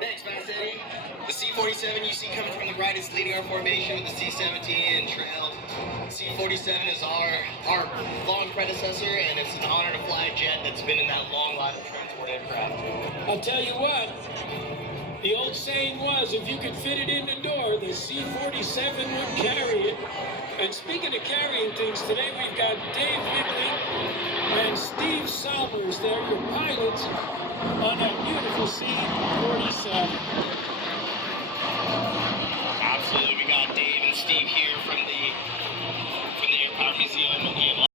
Thanks, Mass Eddie. The C-47 you see coming from the right is leading our formation with the C-17A and trail. C-47 is our long predecessor, and it's an honor to fly a jet that's been in that long line of transport aircraft. I'll tell you what, the old saying was, if you could fit it in the door, the C-47 would carry it. And speaking of carrying things, today we've got Dave Hickley and Steve Salmers there, your pilots, on that beautiful C-47. Absolutely, we got Dave and Steve here from the Aircraft Museum in